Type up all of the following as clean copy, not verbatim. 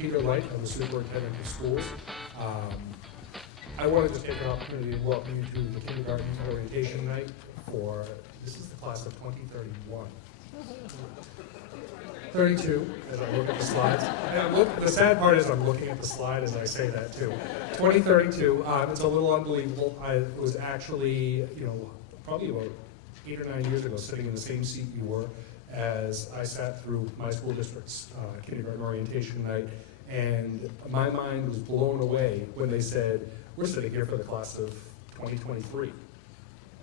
Peter Light. I'm the Superintendent of Schools. I wanted to take an opportunity to welcome you to the Kindergarten Orientation Night for, this is the class of 2031. 32, as I look at the slides. And the sad part is I'm looking at the slide as I say that too. 2032, it's a little unbelievable. I was actually, probably about 8 or 9 years ago sitting in the same seat you were as I sat through my school district's kindergarten orientation night, and my mind was blown away when they said, we're sitting here for the class of 2023.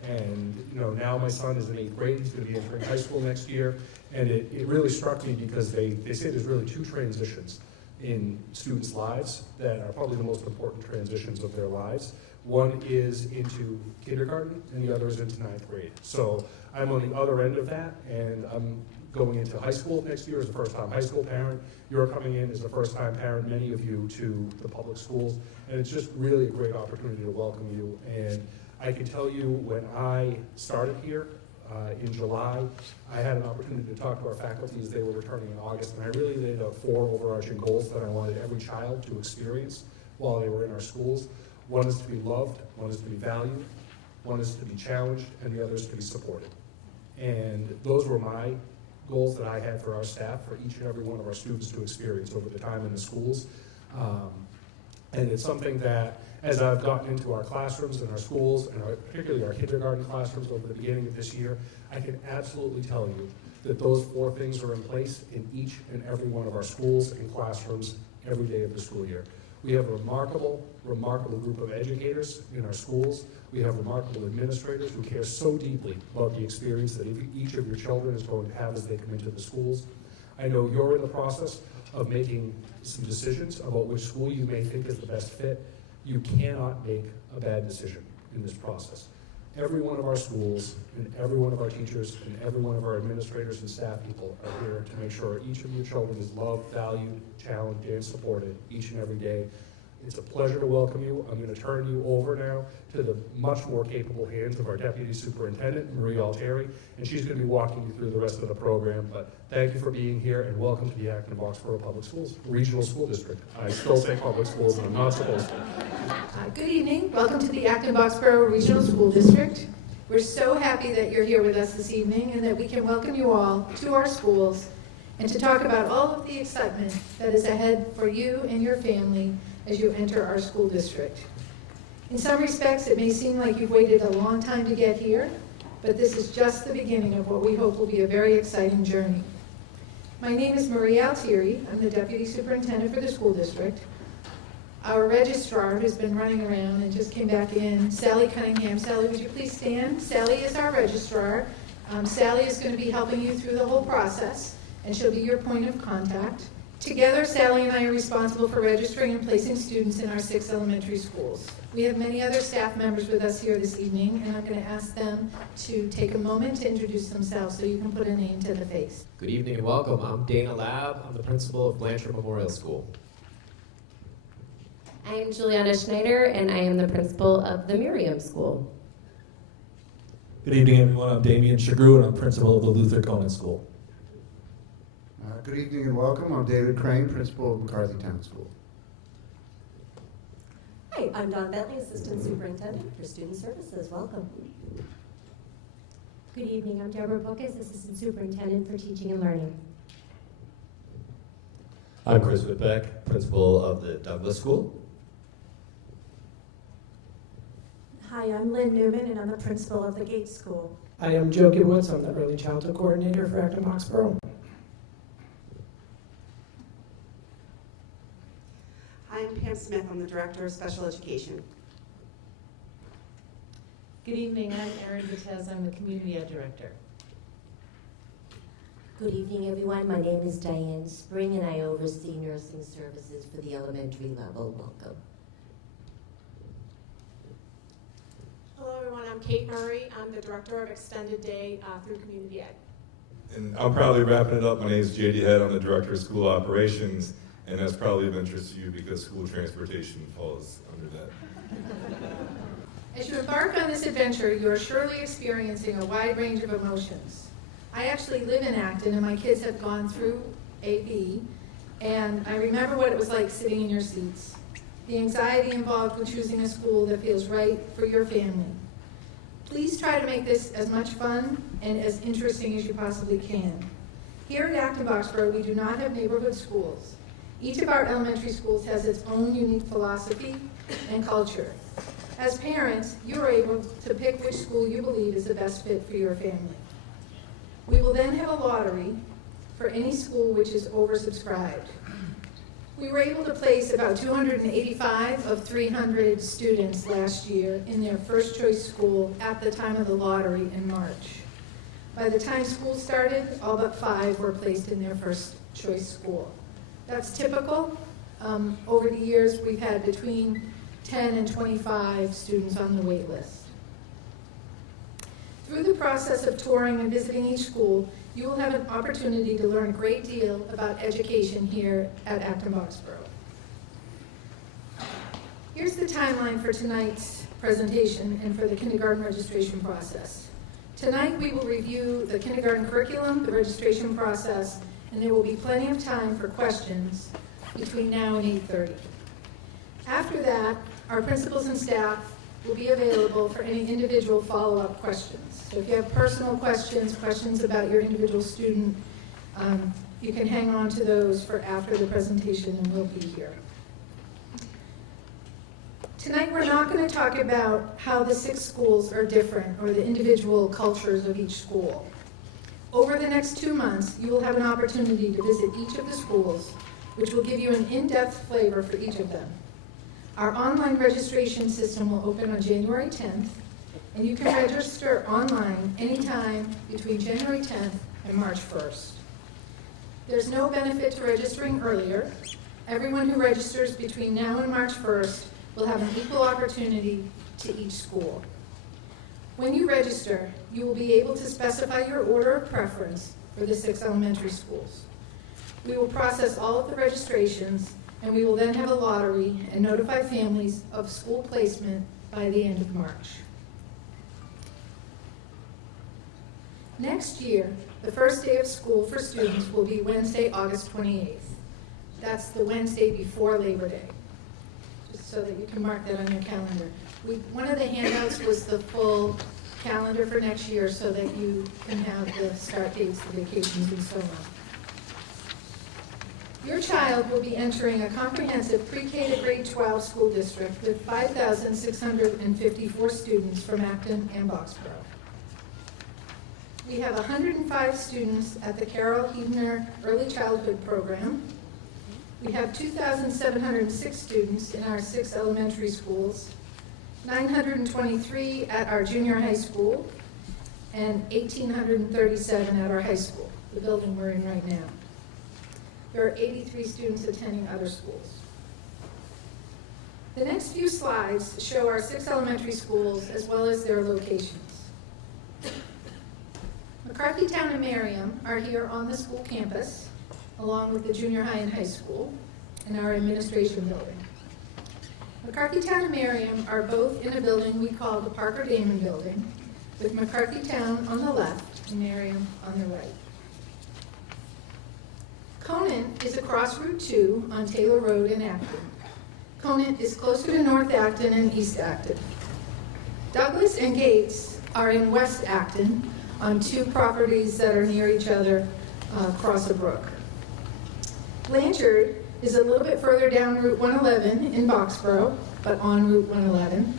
And now my son is in 8th grade, he's going to be entering high school next year, and it really struck me because they say there's really 2 transitions in students' lives that are probably the most important transitions of their lives. One is into kindergarten, and the other is into 9th grade. So I'm on the other end of that, and I'm going into high school next year as a first-time high school parent. You're coming in as a first-time parent, many of you, to the public schools, and it's just really a great opportunity to welcome you. And I can tell you, when I started here in July, I had an opportunity to talk to our faculty as they were returning in August, and I really laid out 4 overarching goals that I wanted every child to experience while they were in our schools. One is to be loved, one is to be valued, one is to be challenged, and the other is to be supported. And those were my goals that I had for our staff, for each and every one of our students to experience over the time in the schools. And it's something that, as I've gotten into our classrooms and our schools, and particularly our kindergarten classrooms over the beginning of this year, I can absolutely tell you that those 4 things are in place in each and every one of our schools and classrooms every day of the school year. We have a remarkable, remarkable group of educators in our schools. We have remarkable administrators who care so deeply about the experience that each of your children is going to have as they come into the schools. I know you're in the process of making some decisions about which school you may think is the best fit. You cannot make a bad decision in this process. Every one of our schools and every one of our teachers and every one of our administrators and staff people are here to make sure each of your children is loved, valued, challenged, and supported each and every day. It's a pleasure to welcome you. I'm going to turn you over now to the much more capable hands of our Deputy Superintendent, Marie Altieri, and she's going to be walking you through the rest of the program. But thank you for being here, and welcome to the Acton Boxborough Public Schools, Regional School District. I still say public schools, and I'm not supposed to. Good evening. Welcome to the Acton Boxborough Regional School District. We're so happy that you're here with us this evening and that we can welcome you all to our schools and to talk about all of the excitement that is ahead for you and your family as you enter our school district. In some respects, it may seem like you've waited a long time to get here, but this is just the beginning of what we hope will be a very exciting journey. My name is Marie Altieri. I'm the Deputy Superintendent for the school district. Our registrar, who's been running around and just came back in, Sally Cunningham. Sally, would you please stand? Sally is our registrar. Sally is going to be helping you through the whole process, and she'll be your point of contact. Together, Sally and I are responsible for registering and placing students in our 6 elementary schools. We have many other staff members with us here this evening, and I'm going to ask them to take a moment to introduce themselves so you can put a name to the face. Good evening and welcome. I'm Dana Lab. I'm the principal of Blanchard Memorial School. I am Juliana Schneider, and I am the principal of the Miriam School. Good evening, everyone. I'm Damian Chagru, and I'm principal of the Luther Conan School. Good evening and welcome. I'm David Crane, principal of McCarthy Town School. Hi, I'm Dawn Bentley, Assistant Superintendent for Student Services. Welcome. Good evening. I'm Deborah Bookus, Assistant Superintendent for Teaching and Learning. I'm Chris Whitbeck, principal of the Douglas School. Hi, I'm Lynn Newman, and I'm the principal of the Gates School. I am Joe Gibwitz. I'm the Early Childhood Coordinator for Acton Boxborough. Hi, I'm Pam Smith. I'm the Director of Special Education. Good evening. I'm Erin Vitez. I'm the Community Ed Director. Good evening, everyone. My name is Diane Spring, and I oversee nursing services for the elementary level. Welcome. Hello, everyone. I'm Kate Murray. I'm the Director of Extended Day through Community Ed. And I'm proudly wrapping it up. My name is JD Head. I'm the Director of School Operations, and that's probably of interest to you because school transportation falls under that. As you embark on this adventure, you are surely experiencing a wide range of emotions. I actually live in Acton, and my kids have gone through AB, And I remember what it was like sitting in your seats. The anxiety involved with choosing a school that feels right for your family. Please try to make this as much fun and as interesting as you possibly can. Here at Acton Boxborough, we do not have neighborhood schools. Each of our elementary schools has its own unique philosophy and culture. As parents, you are able to pick which school you believe is the best fit for your family. We will then have a lottery for any school which is oversubscribed. We were able to place about 285 of 300 students last year in their first choice school at the time of the lottery in March. By the time school started, all but 5 were placed in their first choice school. That's typical. Over the years, we've had between 10 and 25 students on the wait list. Through the process of touring and visiting each school, you will have an opportunity to learn a great deal about education here at Acton Boxborough. Here's the timeline for tonight's presentation and for the kindergarten registration process. Tonight we will review the kindergarten curriculum, the registration process, and there will be plenty of time for questions between now and 8:30. After that, our principals and staff will be available for any individual follow-up questions. So if you have personal questions, questions about your individual student, you can hang on to those for after the presentation and we'll be here. Tonight we're not going to talk about how the 6 schools are different or the individual cultures of each school. Over the next 2 months, you will have an opportunity to visit each of the schools, which will give you an in-depth flavor for each of them. Our online registration system will open on January 10th, and you can register online anytime between January 10th and March 1st. There's no benefit to registering earlier. Everyone who registers between now and March 1st will have an equal opportunity to each school. When you register, you will be able to specify your order of preference for the 6 elementary schools. We will process all of the registrations, and we will then have a lottery and notify families of school placement by the end of March. Next year, the first day of school for students will be Wednesday, August 28th. That's the Wednesday before Labor Day, just so that you can mark that on your calendar. One of the handouts was the full calendar for next year so that you can have the start dates, the vacations, and so on. Your child will be entering a comprehensive pre-K to grade 12 school district with 5,654 students from Acton and Boxborough. We have 105 students at the Carol Heidner Early Childhood Program. We have 2,706 students in our 6 elementary schools, 923 at our junior high school, and 1,837 at our high school, the building we're in right now. There are 83 students attending other schools. The next few slides show our 6 elementary schools as well as their locations. McCarthytown and Merriam are here on the school campus, along with the junior high and high school, and our administration building. McCarthytown and Merriam are both in a building we call the Parker Damon Building, with McCarthytown on the left and Merriam on the right. Conant is across Route 2 on Taylor Road in Acton. Conant is closer to North Acton and East Acton. Douglas and Gates are in West Acton on 2 properties that are near each other across a brook. Blanchard is a little bit further down Route 111 in Boxborough, but on Route 111.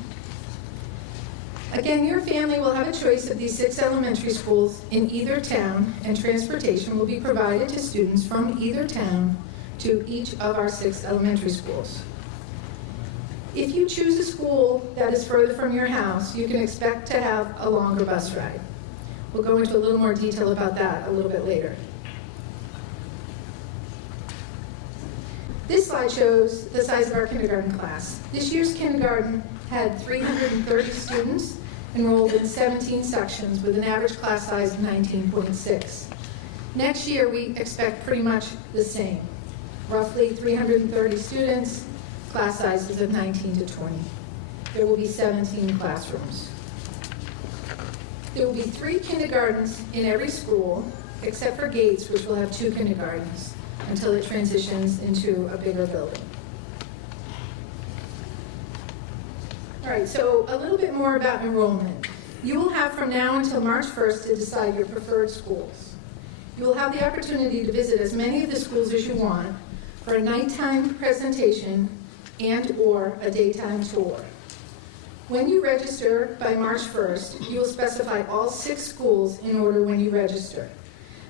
Again, your family will have a choice of these 6 elementary schools in either town, and transportation will be provided to students from either town to each of our 6 elementary schools. If you choose a school that is further from your house, you can expect to have a longer bus ride. We'll go into a little more detail about that a little bit later. This slide shows the size of our kindergarten class. This year's kindergarten had 330 students enrolled in 17 sections with an average class size of 19.6. Next year, we expect pretty much the same. Roughly 330 students, class sizes of 19 to 20. There will be 17 classrooms. There will be 3 kindergartens in every school, except for Gates, which will have 2 kindergartens. until it transitions into a bigger building. All right, so a little bit more about enrollment. You will have from now until March 1st to decide your preferred schools. You will have the opportunity to visit as many of the schools as you want for a nighttime presentation and/or a daytime tour. When you register by March 1st, you will specify all 6 schools in order when you register.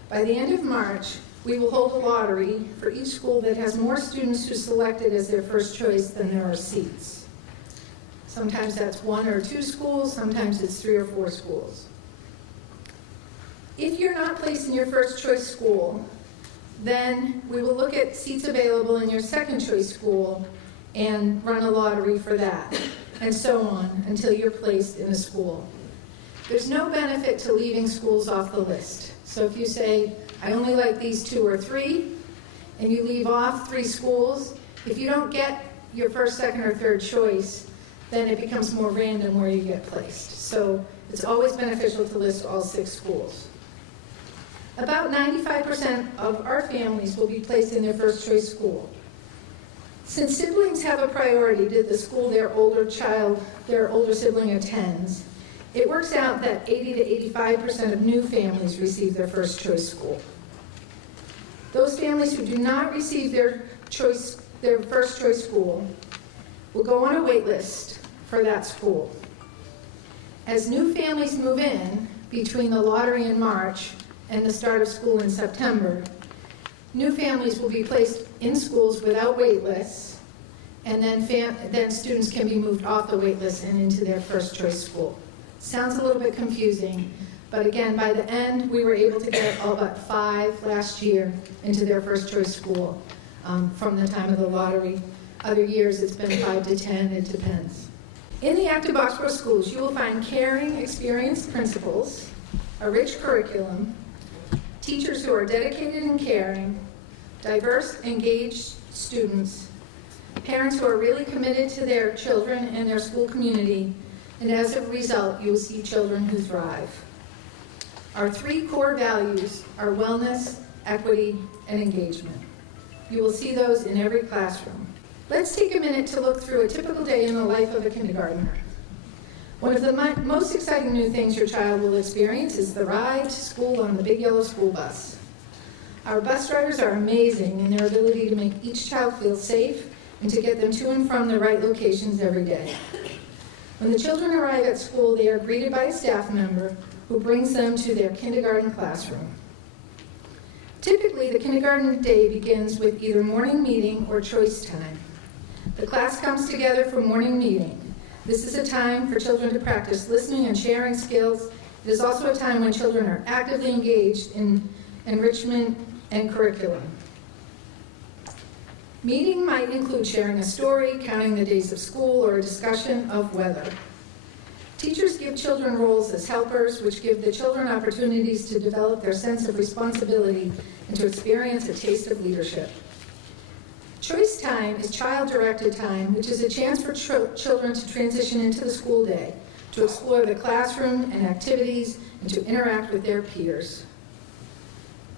By the end of March, we will hold a lottery for each school that has more students who select it as their first choice than there are seats. Sometimes that's 1 or 2 schools, sometimes it's 3 or 4 schools. If you're not placed in your first choice school, then we will look at seats available in your second choice school and run a lottery for that, and so on until you're placed in a school. There's no benefit to leaving schools off the list. So if you say, I only like these 2 or 3, and you leave off 3 schools, if you don't get your first, second, or third choice, then it becomes more random where you get placed. So it's always beneficial to list all 6 schools. About 95% of our families will be placed in their first choice school. Since siblings have a priority to the school their older sibling attends, it works out that 80 to 85% of new families receive their first choice school. Those families who do not receive their first choice school will go on a wait list for that school. As new families move in between the lottery in March and the start of school in September, new families will be placed in schools without wait lists, and then students can be moved off the wait list and into their first choice school. Sounds a little bit confusing, but again, by the end, we were able to get all but 5 last year into their first choice school from the time of the lottery. Other years, it's been 5 to 10, it depends. In the Acton Boxborough schools, you will find caring, experienced principals, a rich curriculum, teachers who are dedicated and caring, diverse, engaged students, parents who are really committed to their children and their school community, and as a result, you will see children who thrive. Our 3 core values are wellness, equity, and engagement. You will see those in every classroom. Let's take a minute to look through a typical day in the life of a kindergartner. One of the most exciting new things your child will experience is the ride to school on the big yellow school bus. Our bus drivers are amazing in their ability to make each child feel safe and to get them to and from the right locations every day. When the children arrive at school, they are greeted by a staff member who brings them to their kindergarten classroom. Typically, the kindergarten day begins with either morning meeting or choice time. The class comes together for morning meeting. This is a time for children to practice listening and sharing skills. It is also a time when children are actively engaged in enrichment and curriculum. Meeting might include sharing a story, counting the days of school, or a discussion of weather. Teachers give children roles as helpers, which give the children opportunities to develop their sense of responsibility and to experience a taste of leadership. Choice time is child-directed time, which is a chance for children to transition into the school day, to explore the classroom and activities, and to interact with their peers.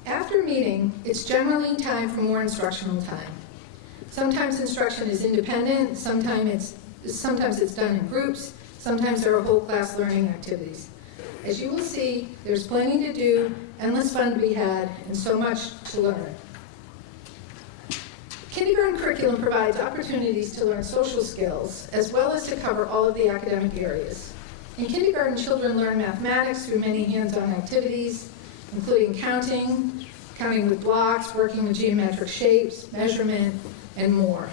After meeting, it's generally time for more instructional time. Sometimes instruction is independent, sometimes it's done in groups, sometimes there are whole class learning activities. As you will see, there's plenty to do, endless fun to be had, and so much to learn. Kindergarten curriculum provides opportunities to learn social skills, as well as to cover all of the academic areas. In kindergarten, children learn mathematics through many hands-on activities, including counting with blocks, working with geometric shapes, measurement, and more.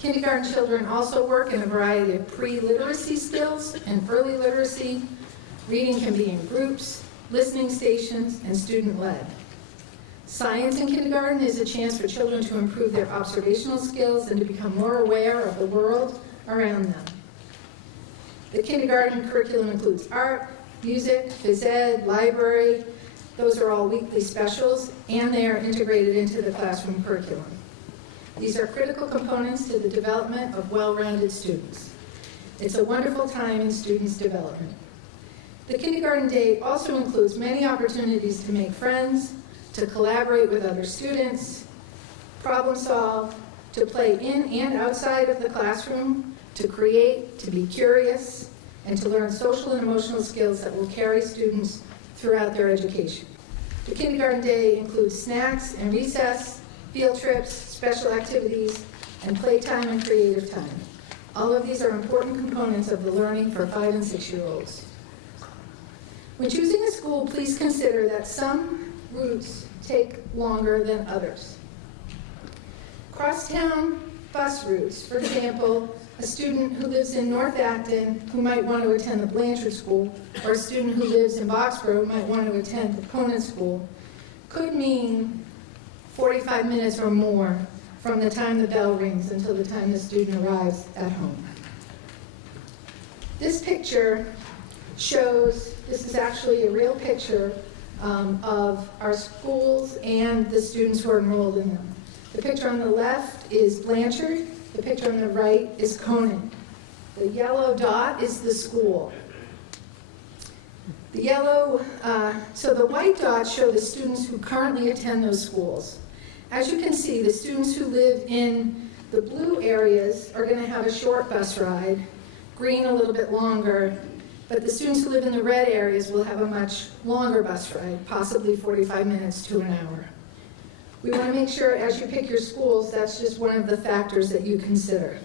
Kindergarten children also work in a variety of pre-literacy skills and early literacy. Reading can be in groups, listening stations, and student-led. Science in kindergarten is a chance for children to improve their observational skills and to become more aware of the world around them. The kindergarten curriculum includes art, music, phys ed, library. Those are all weekly specials, and they are integrated into the classroom curriculum. These are critical components to the development of well-rounded students. It's a wonderful time in students' development. The kindergarten day also includes many opportunities to make friends, to collaborate with other students, problem solve, to play in and outside of the classroom, to create, to be curious, and to learn social and emotional skills that will carry students throughout their education. The kindergarten day includes snacks and recess, field trips, special activities, and playtime and creative time. All of these are important components of the learning for 5 and 6-year-olds. When choosing a school, please consider that some routes take longer than others. Crosstown bus routes, for example, a student who lives in North Acton who might want to attend the Blanchard School, or a student who lives in Boxborough who might want to attend the Conant School, could mean 45 minutes or more from the time the bell rings until the time the student arrives at home. This picture shows, this is actually a real picture of our schools and the students who are enrolled in them. The picture on the left is Blanchard. The picture on the right is Conant. The yellow dot is the school. The yellow, so the white dots show the students who currently attend those schools. As you can see, the students who live in the blue areas are going to have a short bus ride, green a little bit longer, but the students who live in the red areas will have a much longer bus ride, possibly 45 minutes to an hour. We want to make sure as you pick your schools, that's just one of the factors that you consider.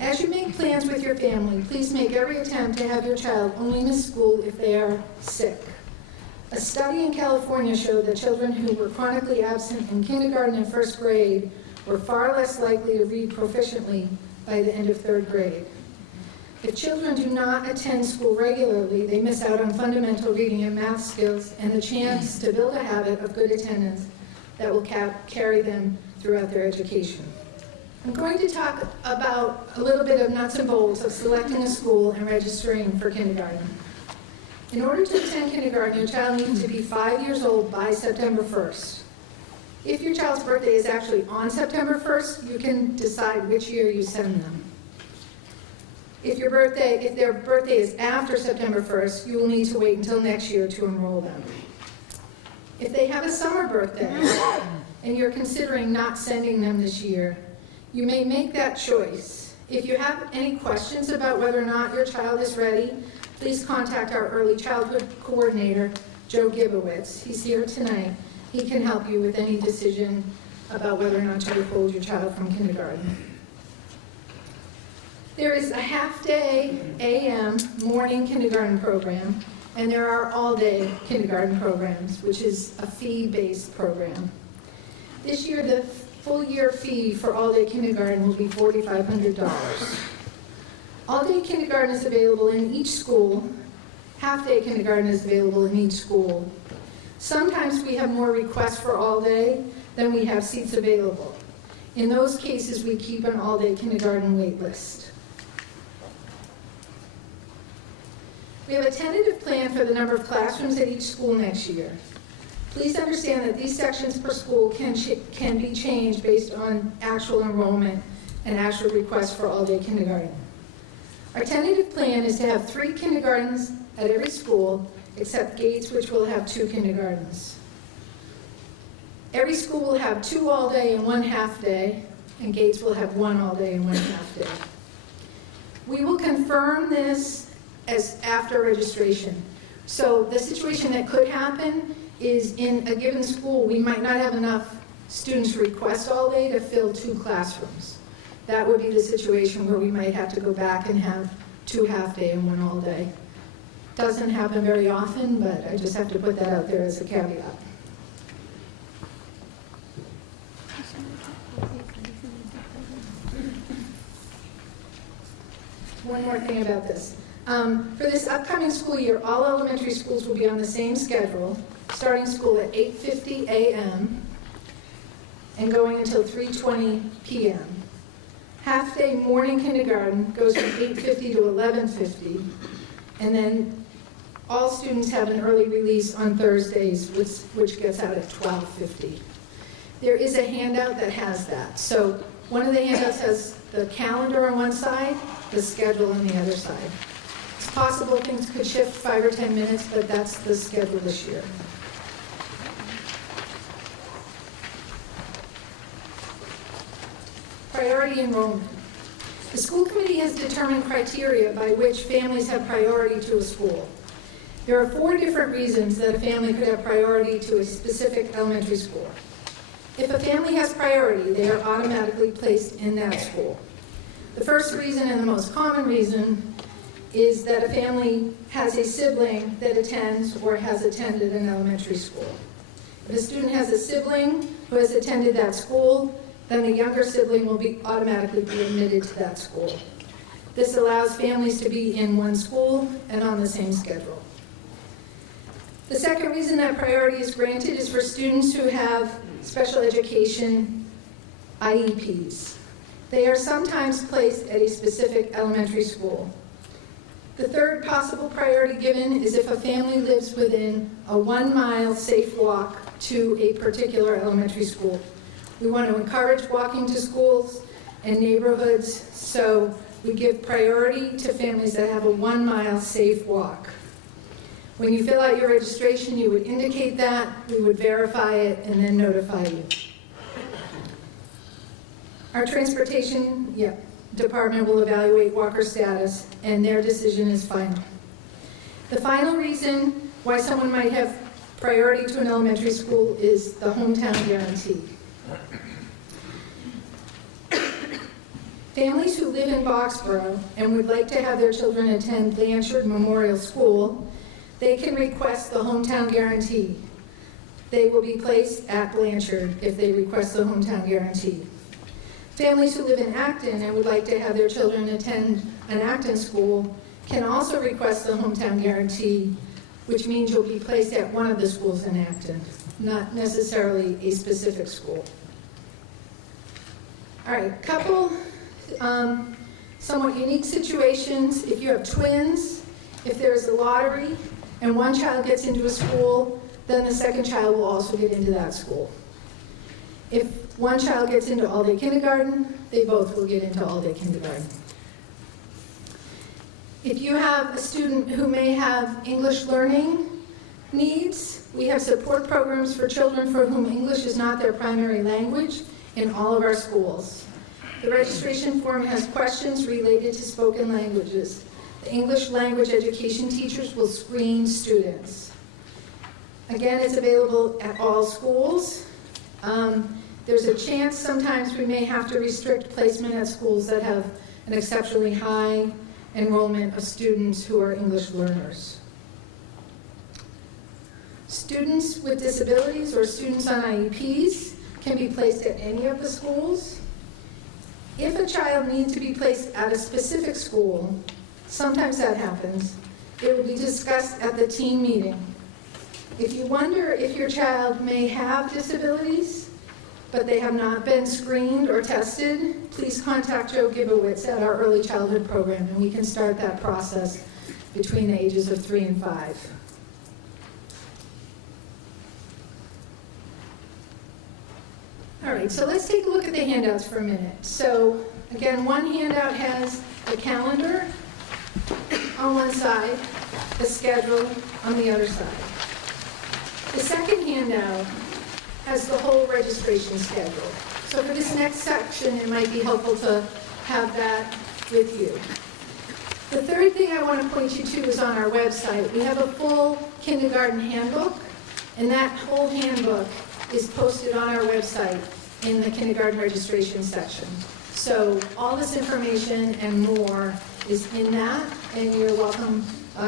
As you make plans with your family, please make every attempt to have your child only miss school if they are sick. A study in California showed that children who were chronically absent in kindergarten and first grade were far less likely to read proficiently by the end of 3rd grade. If children do not attend school regularly, they miss out on fundamental reading and math skills and the chance to build a habit of good attendance that will carry them throughout their education. I'm going to talk about a little bit of nuts and bolts of selecting a school and registering for kindergarten. In order to attend kindergarten, your child needs to be 5 years old by September 1st. If your child's birthday is actually on September 1st, you can decide which year you send them. If their birthday is after September 1st, you will need to wait until next year to enroll them. If they have a summer birthday and you're considering not sending them this year, you may make that choice. If you have any questions about whether or not your child is ready, please contact our early childhood coordinator, Joe Gibowitz. He's here tonight. He can help you with any decision about whether or not to withhold your child from kindergarten. There is a half-day AM morning kindergarten program, and there are all-day kindergarten programs, which is a fee-based program. This year, the full-year fee for all-day kindergarten will be $4,500. All-day kindergarten is available in each school. Half-day kindergarten is available in each school. Sometimes we have more requests for all-day than we have seats available. In those cases, we keep an all-day kindergarten wait list. We have a tentative plan for the number of classrooms at each school next year. Please understand that these sections per school can be changed based on actual enrollment and actual requests for all-day kindergarten. Our tentative plan is to have 3 kindergartens at every school, except Gates, which will have 2 kindergartens. Every school will have 2 all-day and 1 half-day, and Gates will have 1 all-day and 1 half-day. We will confirm this as after registration. So the situation that could happen is in a given school, we might not have enough students request all day to fill 2 classrooms. That would be the situation where we might have to go back and have 2 half-day and 1 all-day. Doesn't happen very often, but I just have to put that out there as a caveat. One more thing about this. For this upcoming school year, all elementary schools will be on the same schedule, starting school at 8:50 a.m. and going until 3:20 p.m. Half-day morning kindergarten goes from 8:50 to 11:50, and then all students have an early release on Thursdays, which gets out at 12:50. There is a handout that has that. So one of the handouts has the calendar on one side, the schedule on the other side. It's possible things could shift 5 or 10 minutes, but that's the schedule this year. priority enrollment. The school committee has determined criteria by which families have priority to a school. There are 4 different reasons that a family could have priority to a specific elementary school. If a family has priority, they are automatically placed in that school. The first reason and the most common reason is that a family has a sibling that attends or has attended an elementary school. If a student has a sibling who has attended that school, then a younger sibling will automatically be admitted to that school. This allows families to be in one school and on the same schedule. The second reason that priority is granted is for students who have special education IEPs. They are sometimes placed at a specific elementary school. The third possible priority given is if a family lives within a 1-mile safe walk to a particular elementary school. We want to encourage walking to schools and neighborhoods, so we give priority to families that have a 1-mile safe walk. When you fill out your registration, you would indicate that, we would verify it, and then notify you. Our transportation department will evaluate walker status, and their decision is final. The final reason why someone might have priority to an elementary school is the hometown guarantee. Families who live in Boxborough and would like to have their children attend Blanchard Memorial School, they can request the hometown guarantee. They will be placed at Blanchard if they request the hometown guarantee. Families who live in Acton and would like to have their children attend an Acton school can also request the hometown guarantee, which means you'll be placed at one of the schools in Acton, not necessarily a specific school. All right, couple somewhat unique situations. If you have twins, if there's a lottery and one child gets into a school, then the second child will also get into that school. If one child gets into all-day kindergarten, they both will get into all-day kindergarten. If you have a student who may have English learning needs, we have support programs for children for whom English is not their primary language in all of our schools. The registration form has questions related to spoken languages. The English language education teachers will screen students. Again, it's available at all schools. There's a chance sometimes we may have to restrict placement at schools that have an exceptionally high enrollment of students who are English learners. Students with disabilities or students on IEPs can be placed at any of the schools. If a child needs to be placed at a specific school, sometimes that happens, it will be discussed at the team meeting. If you wonder if your child may have disabilities, but they have not been screened or tested, please contact Joe Gibowitz at our early childhood program, and we can start that process between the ages of 3 and 5. All right, so let's take a look at the handouts for a minute. So again, one handout has the calendar on one side, the schedule on the other side. The second handout has the whole registration schedule. So for this next section, it might be helpful to have that with you. The third thing I want to point you to is on our website. We have a full kindergarten handbook, and that whole handbook is posted on our website in the kindergarten registration section. So all this information and more is in that, and you're welcome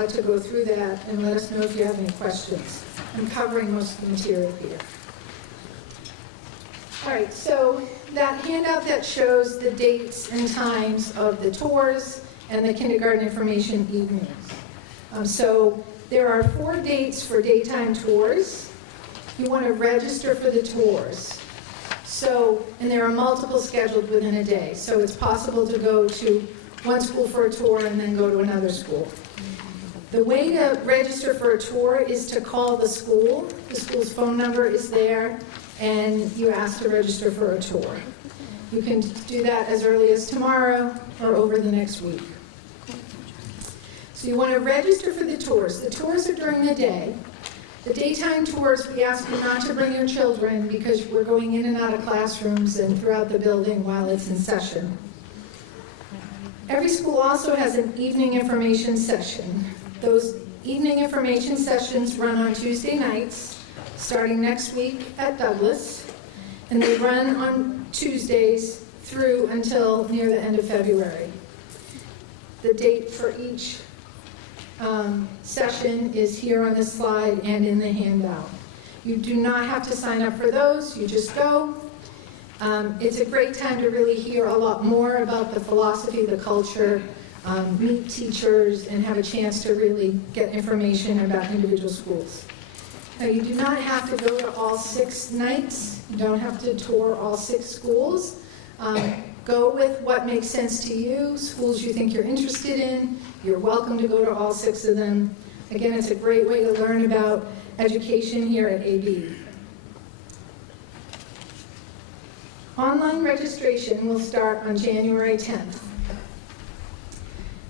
to go through that and let us know if you have any questions. I'm covering most of the material here. All right, so that handout that shows the dates and times of the tours and the kindergarten information evenings. So there are 4 dates for daytime tours. You want to register for the tours. So, and there are multiple scheduled within a day. So it's possible to go to one school for a tour and then go to another school. The way to register for a tour is to call the school. The school's phone number is there, and you ask to register for a tour. You can do that as early as tomorrow or over the next week. So you want to register for the tours. The tours are during the day. The daytime tours, we ask you not to bring your children because we're going in and out of classrooms and throughout the building while it's in session. Every school also has an evening information session. Those evening information sessions run on Tuesday nights, starting next week at Douglas, and they run on Tuesdays through until near the end of February. The date for each session is here on the slide and in the handout. You do not have to sign up for those, you just go. It's a great time to really hear a lot more about the philosophy, the culture, meet teachers, and have a chance to really get information about individual schools. Now, you do not have to go to all 6 nights. You don't have to tour all 6 schools. Go with what makes sense to you, schools you think you're interested in. You're welcome to go to all 6 of them. Again, it's a great way to learn about education here at AB. Online registration will start on January 10th.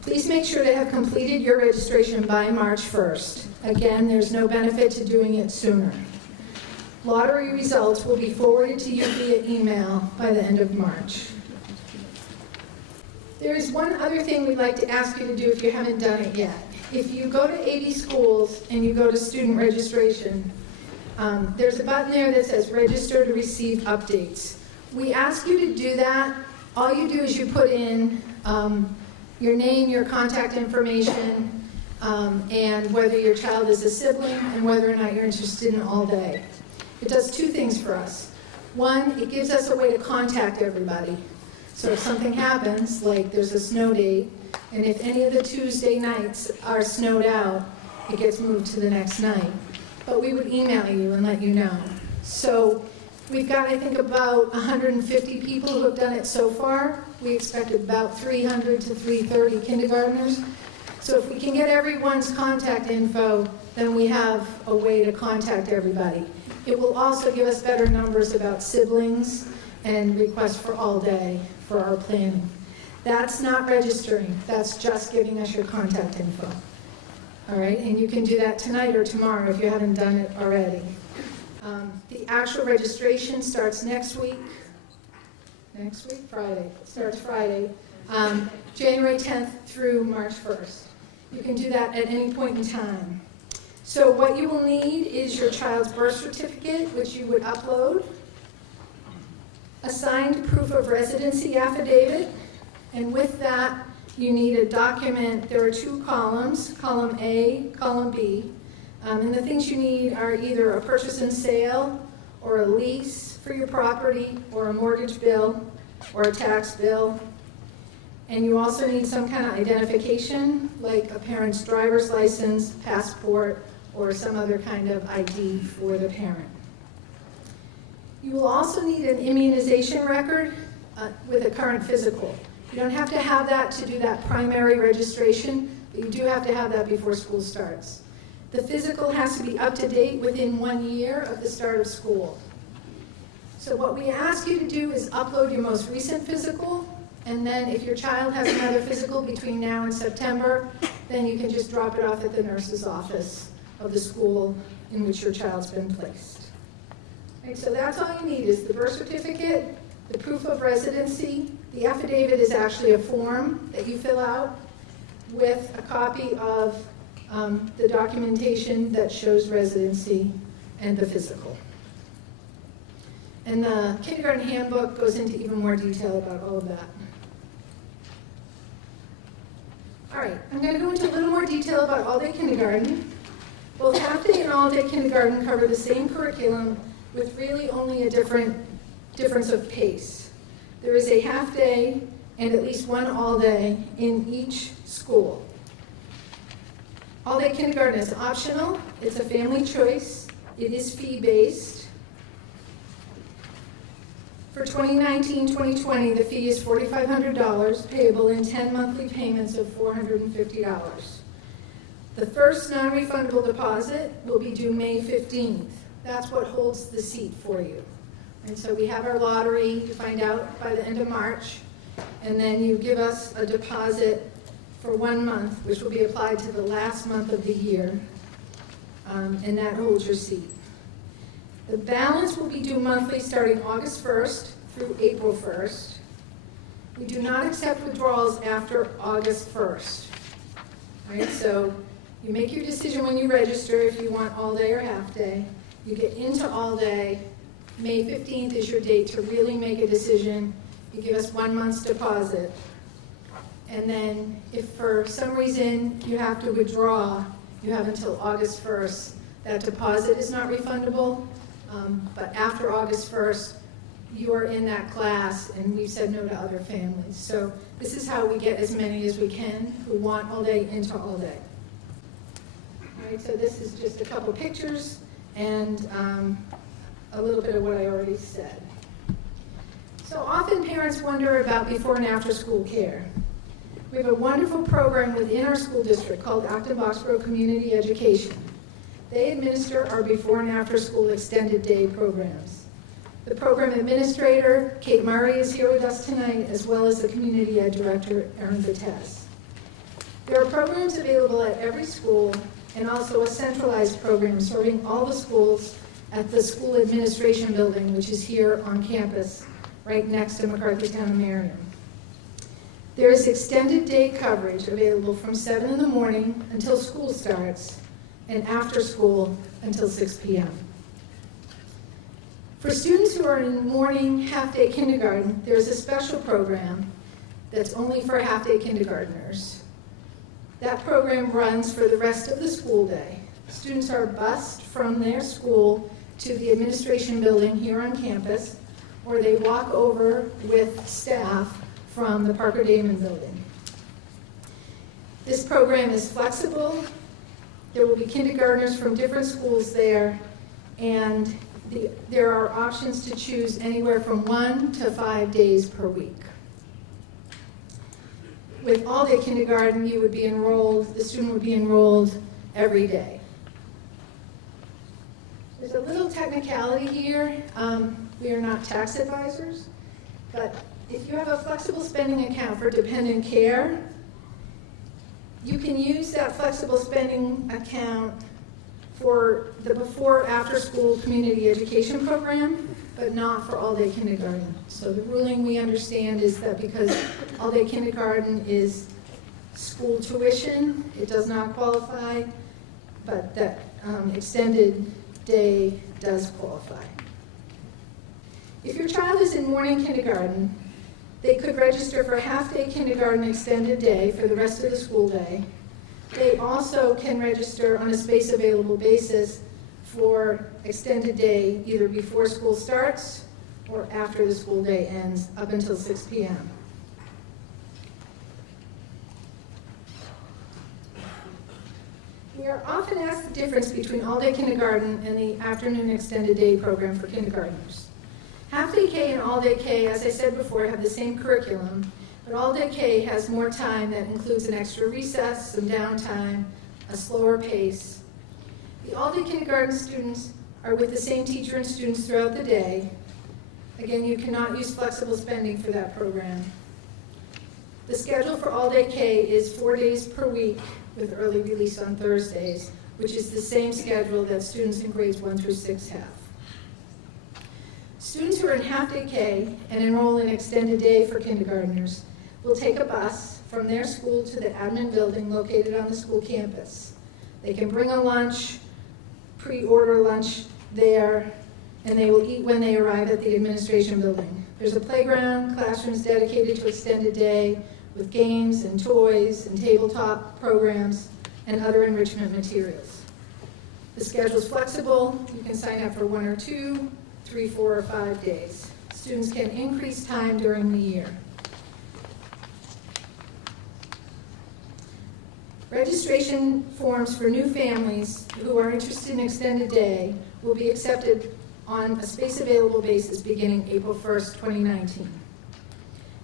Please make sure to have completed your registration by March 1st. Again, there's no benefit to doing it sooner. Lottery results will be forwarded to you via email by the end of March. There is one other thing we'd like to ask you to do if you haven't done it yet. If you go to AB Schools and you go to student registration, there's a button there that says register to receive updates. We ask you to do that. All you do is you put in your name, your contact information, and whether your child is a sibling and whether or not you're interested in all day. It does 2 things for us. One, it gives us a way to contact everybody. So if something happens, like there's a snow date, and if any of the Tuesday nights are snowed out, it gets moved to the next night. But we would email you and let you know. So we've got, I think, about 150 people who have done it so far. We expect about 300 to 330 kindergartners. So if we can get everyone's contact info, then we have a way to contact everybody. It will also give us better numbers about siblings and requests for all day for our planning. That's not registering. That's just giving us your contact info. All right, and you can do that tonight or tomorrow if you haven't done it already. The actual registration starts next week. Next week, Friday. It starts Friday, January 10th through March 1st. You can do that at any point in time. So what you will need is your child's birth certificate, which you would upload, a signed proof of residency affidavit, and with that, you need a document. There are 2 columns, column A, column B. And the things you need are either a purchase and sale, or a lease for your property, or a mortgage bill, or a tax bill. And you also need some kind of identification, like a parent's driver's license, passport, or some other kind of ID for the parent. You will also need an immunization record with a current physical. You don't have to have that to do that primary registration, but you do have to have that before school starts. The physical has to be up to date within 1 year of the start of school. So what we ask you to do is upload your most recent physical, and then if your child has another physical between now and September, then you can just drop it off at the nurse's office of the school in which your child's been placed. Right, so that's all you need is the birth certificate, the proof of residency. The affidavit is actually a form that you fill out with a copy of the documentation that shows residency and the physical. And the kindergarten handbook goes into even more detail about all of that. All right, I'm going to go into a little more detail about all-day kindergarten. Both half-day and all-day kindergarten cover the same curriculum with really only a difference of pace. There is a half-day and at least one all-day in each school. All-day kindergarten is optional. It's a family choice. It is fee-based. For 2019-2020, the fee is $4,500, payable in 10 monthly payments of $450. The first non-refundable deposit will be due May 15th. That's what holds the seat for you. And so we have our lottery to find out by the end of March, and then you give us a deposit for 1 month, which will be applied to the last month of the year. and that holds your seat. The balance will be due monthly starting August 1st through April 1st. We do not accept withdrawals after August 1st. All right, so you make your decision when you register if you want all day or half day. You get into all day. May 15th is your date to really make a decision. You give us 1 month's deposit. And then if for some reason you have to withdraw, you have until August 1st. That deposit is not refundable, but after August 1st, you are in that class, and we've said no to other families. So this is how we get as many as we can who want all day into all day. All right, so this is just a couple pictures and a little bit of what I already said. So often parents wonder about before and after school care. We have a wonderful program within our school district called Acton Boxborough Community Education. They administer our before and after school extended day programs. The program administrator, Kate Murray, is here with us tonight, as well as the community ed director, Erin Vitesse. There are programs available at every school and also a centralized program serving all the schools at the school administration building, which is here on campus, right next to McCarthytown and Merriam. There is extended day coverage available from 7 in the morning until school starts and after school until 6 p.m. For students who are in morning half-day kindergarten, there is a special program that's only for half-day kindergartners. That program runs for the rest of the school day. Students are bused from their school to the administration building here on campus, or they walk over with staff from the Parker Damon building. This program is flexible. There will be kindergartners from different schools there, and there are options to choose anywhere from 1 to 5 days per week. With all-day kindergarten, you would be enrolled, the student would be enrolled every day. There's a little technicality here. We are not tax advisors, but if you have a flexible spending account for dependent care, you can use that flexible spending account for the before-after-school community education program, but not for all-day kindergarten. So the ruling we understand is that because all-day kindergarten is school tuition, it does not qualify, but that extended day does qualify. If your child is in morning kindergarten, they could register for half-day kindergarten extended day for the rest of the school day. They also can register on a space available basis for extended day either before school starts or after the school day ends up until 6 p.m. We are often asked the difference between all-day kindergarten and the afternoon extended day program for kindergartners. Half-day K and all-day K, as I said before, have the same curriculum, but all-day K has more time that includes an extra recess, some downtime, a slower pace. The all-day kindergarten students are with the same teacher and students throughout the day. Again, you cannot use flexible spending for that program. The schedule for all-day K is 4 days per week with early release on Thursdays, which is the same schedule that students in grades 1 through 6 have. Students who are in half-day K and enroll in extended day for kindergartners will take a bus from their school to the admin building located on the school campus. They can bring a lunch, pre-order lunch there, and they will eat when they arrive at the administration building. There's a playground, classrooms dedicated to extended day with games and toys and tabletop programs and other enrichment materials. The schedule is flexible. You can sign up for 1 or 2, 3, 4, or 5 days. Students can increase time during the year. Registration forms for new families who are interested in extended day will be accepted on a space available basis beginning April 1st, 2019.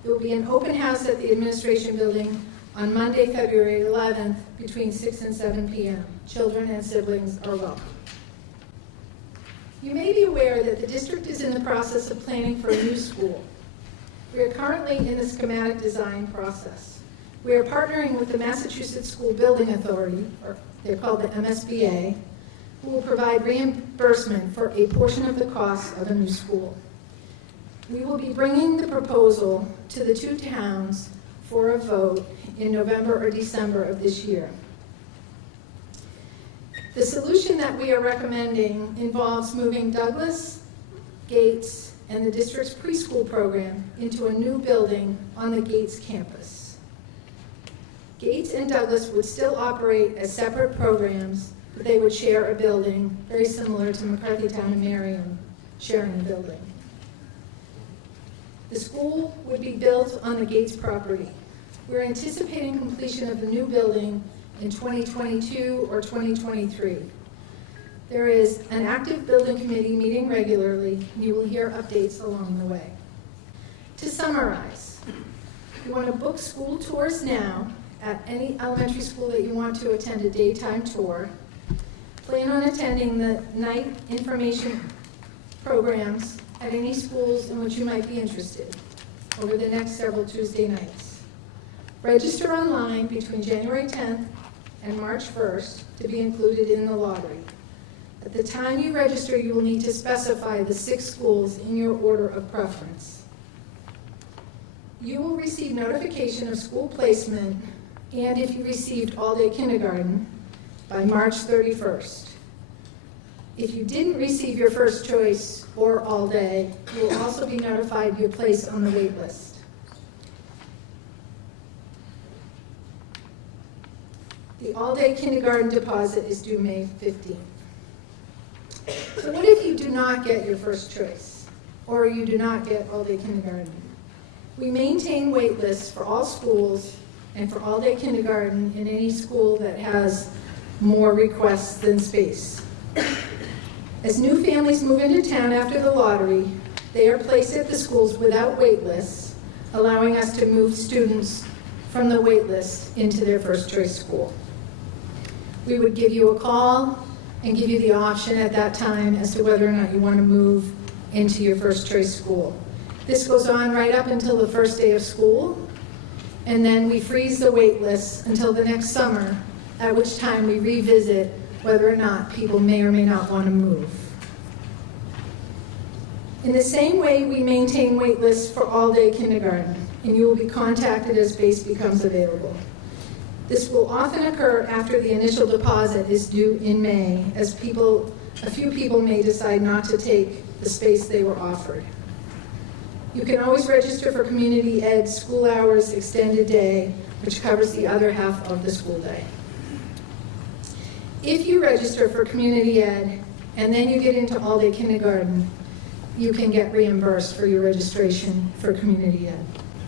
There will be an open house at the administration building on Monday, February 11th between 6 and 7 p.m. Children and siblings are welcome. You may be aware that the district is in the process of planning for a new school. We are currently in the schematic design process. We are partnering with the Massachusetts School Building Authority, or they're called the MSBA, who will provide reimbursement for a portion of the cost of a new school. We will be bringing the proposal to the two towns for a vote in November or December of this year. The solution that we are recommending involves moving Douglas, Gates, and the district's preschool program into a new building on the Gates campus. Gates and Douglas would still operate as separate programs, but they would share a building very similar to McCarthytown and Marion sharing a building. The school would be built on the Gates property. We're anticipating completion of the new building in 2022 or 2023. There is an active building committee meeting regularly, and you will hear updates along the way. To summarize, you want to book school tours now at any elementary school that you want to attend a daytime tour. Plan on attending the night information programs at any schools in which you might be interested over the next several Tuesday nights. Register online between January 10th and March 1st to be included in the lottery. At the time you register, you will need to specify the 6 schools in your order of preference. You will receive notification of school placement and if you received all-day kindergarten by March 31st. If you didn't receive your first choice or all-day, you will also be notified your place on the wait list. The all-day kindergarten deposit is due May 15th. So what if you do not get your first choice, or you do not get all-day kindergarten? We maintain wait lists for all schools and for all-day kindergarten in any school that has more requests than space. As new families move into town after the lottery, they are placed at the schools without wait lists, allowing us to move students from the wait list into their first choice school. We would give you a call and give you the option at that time as to whether or not you want to move into your first choice school. This goes on right up until the first day of school, and then we freeze the wait list until the next summer, at which time we revisit whether or not people may or may not want to move. In the same way, we maintain wait lists for all-day kindergarten, and you will be contacted as space becomes available. This will often occur after the initial deposit is due in May, as a few people may decide not to take the space they were offered. You can always register for Community Ed School Hours Extended Day, which covers the other half of the school day. If you register for Community Ed and then you get into all-day kindergarten, you can get reimbursed for your registration for Community Ed.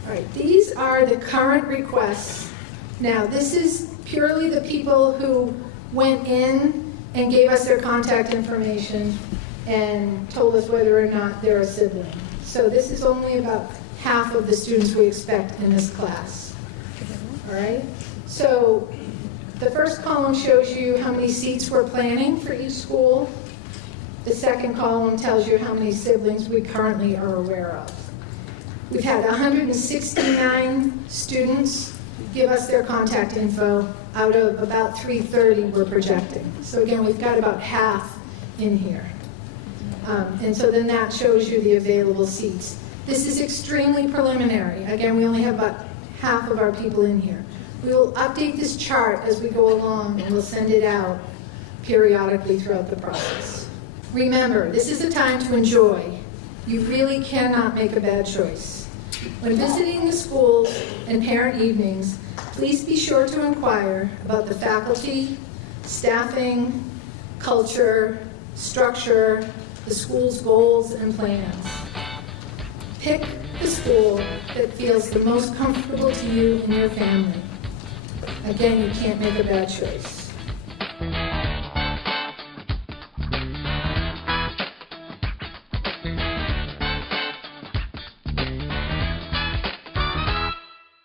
All right, these are the current requests. Now, this is purely the people who went in and gave us their contact information and told us whether or not they're a sibling. So this is only about half of the students we expect in this class. All right? So the first column shows you how many seats we're planning for each school. The second column tells you how many siblings we currently are aware of. We've had 169 students give us their contact info out of about 330 we're projecting. So again, we've got about half in here. And so then that shows you the available seats. This is extremely preliminary. Again, we only have about half of our people in here. We will update this chart as we go along, and we'll send it out periodically throughout the process. Remember, this is a time to enjoy. You really cannot make a bad choice. When visiting the schools and parent evenings, please be sure to inquire about the faculty, staffing, culture, structure, the school's goals and plans. Pick the school that feels the most comfortable to you and your family. Again, you can't make a bad choice.